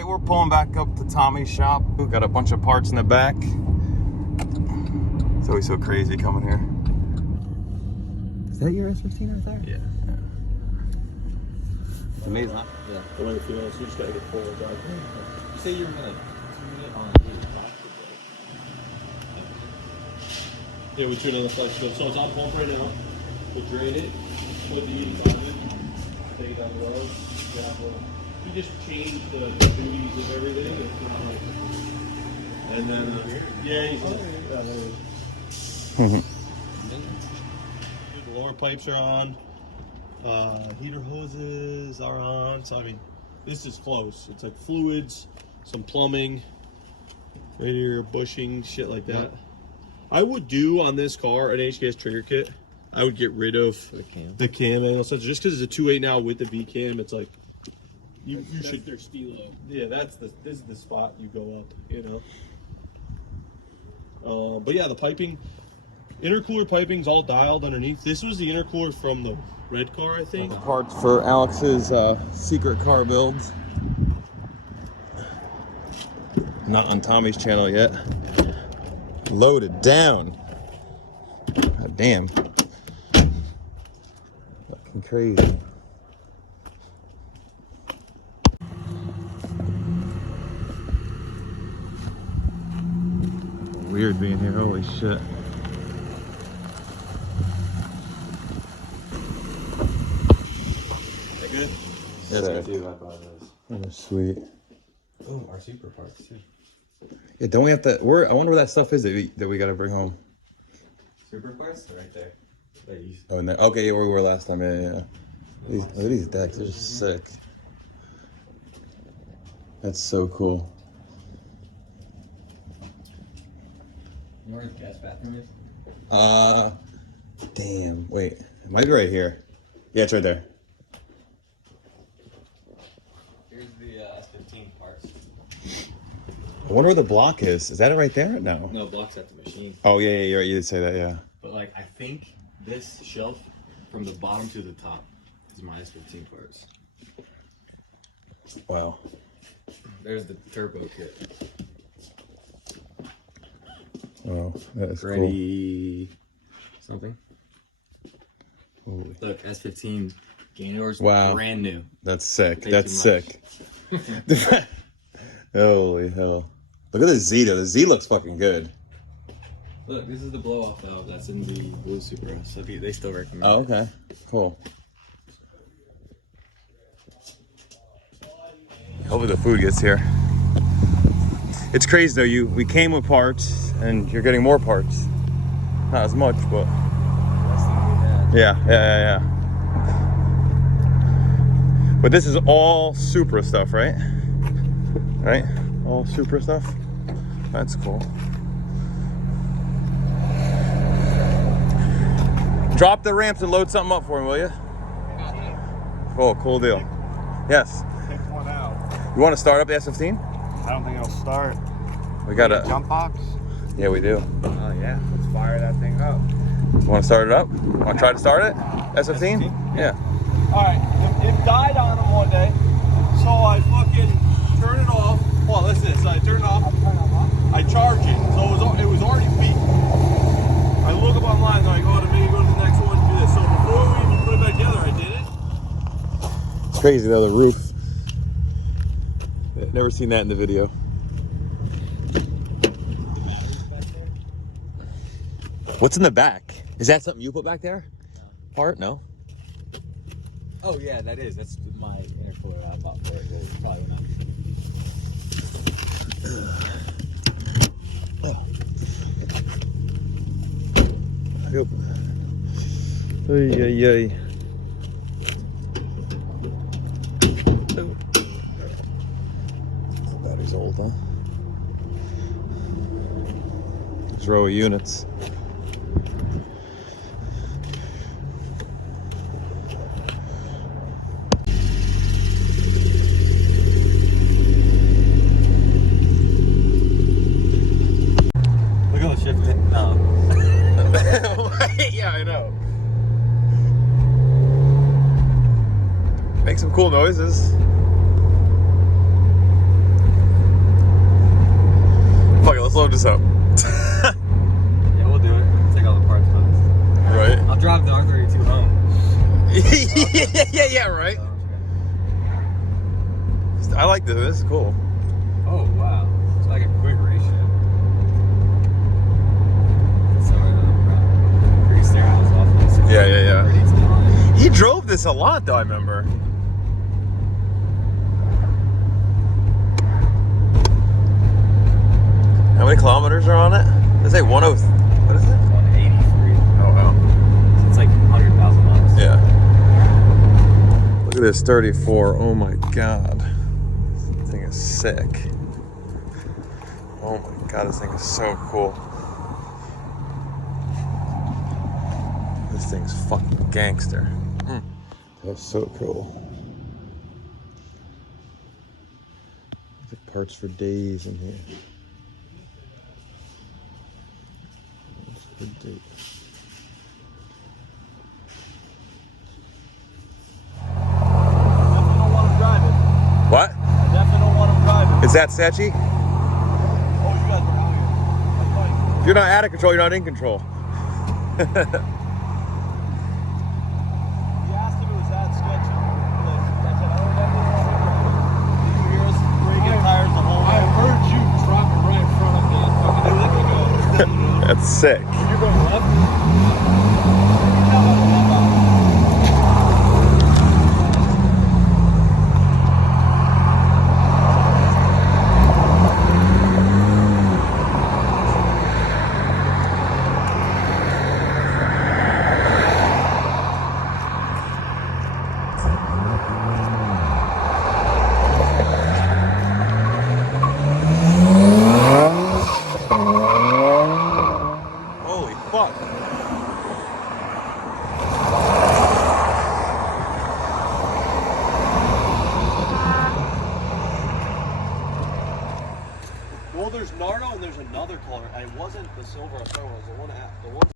right, we're pulling back up to Tommy's shop. We've got a bunch of parts in the back. It's always so crazy coming here. Is that your S15 right there? Yeah. It's amazing, huh? Yeah. The way it feels, you just gotta get forward. You say you're gonna tune it on the yeah, we tune on the flex scope. So it's on pump right now. We'll drain it, put the heat on it, take it down the road. You just change the duties of everything. It's not like, and then, yeah, he's the lower pipes are on. Heater hoses are on. So I mean, this is close. It's like fluids, some plumbing, radiator bushing, shit like that. I would do on this car an HKS trigger kit. I would get rid of the cam angle sensor just because it's a 2.8 now with the V cam. It's like you should. Their stilo. Yeah, this is the spot you go up. You know. But yeah, the piping, intercooler piping's all dialed underneath. This was the intercooler from the red car, I think. The parts for Alex's secret car builds. Not on Tommy's channel yet. Loaded down. God damn. Fucking crazy. Weird being here, holy shit. Good? That's what I do. I buy those. Oh, sweet. Oh, our super parts too. Yeah, don't we have to? I wonder where that stuff is that we got to bring home. Super parts, right there. Oh, and okay, yeah, where we were last time. Yeah. Look at these decks. They're just sick. That's so cool. You know where the gas bathroom is? Damn. Wait, it might be right here. Yeah, it's right there. Here's the S15 parts. I wonder where the block is. Is that it right there? No. No, block's at the machine. Oh yeah, you're right. You did say that. Yeah. But like, I think this shelf from the bottom to the top is my S15 parts. Wow. There's the turbo kit. Oh, that is Ready something. Cool. Look, S15 Gainor's brand new. That's sick. Way That's too sick. Holy hell. Look at the Z though. The Z looks fucking good. Look, this is the blow off valve that's in the blue Super S. So they still recommend Oh, it. okay. Cool. Hopefully the food gets here. It's crazy though, we came with parts and you're getting more parts. Not as much, but yeah. But this is all Supra stuff, right? Right? All Supra stuff? That's cool. Drop the ramps and load something up for me, will you? Cool deal. Yes. Take one out. You want to start up the S15? I don't think it'll start. We got a jump box. Yeah, we do. Oh yeah, let's fire that thing up. You want to start it up? Want to try to start it? S15? Yeah. All right, it died on him one day, so I fucking turn it off. Well, listen, so I turn it off. I charge it, so it was already beat. I look up online, like, oh, maybe go to the next one and do this. So before we even put it back together, I did it. It's crazy though, the roof. Never seen that in the video. What's in the back? Is that something you put back there? No. Part? No? Oh yeah, that is. That's my intercooler I bought for it. It's probably not. Oh. Yep. Ay. Oh. The battery's old, huh? There's a row of units. Look at the shifting. Yeah, I know. Make some cool noises. like this. This is cool. Oh wow, it's like a quick race ship. So pretty steering wheels off this. Yeah, yeah, yeah. Pretty talented. He drove this a lot, though. I remember. How many kilometers are on it? They say 10. What is it? 183. Oh wow. It's like 100,000 miles. Yeah. Look at this 34. Oh my god. This thing is sick. Oh my god, this thing is so cool. This thing's fucking gangster. That's so cool. There's parts for days in here. That's a good date. Definitely don't want him driving. What? I definitely don't want him driving. Is that Setchy? Oh, you guys were out here. I thought If you're not out of control, you're not in control. he asked if it was that sketchy. I said, I don't remember. Did you hear us breaking tires the whole way? I heard you drop it right in front of me and fucking There we go. That's sick. You're going left? Holy fuck. Well, there's Nardo and there's another color. And it wasn't the silver I saw. It was the one.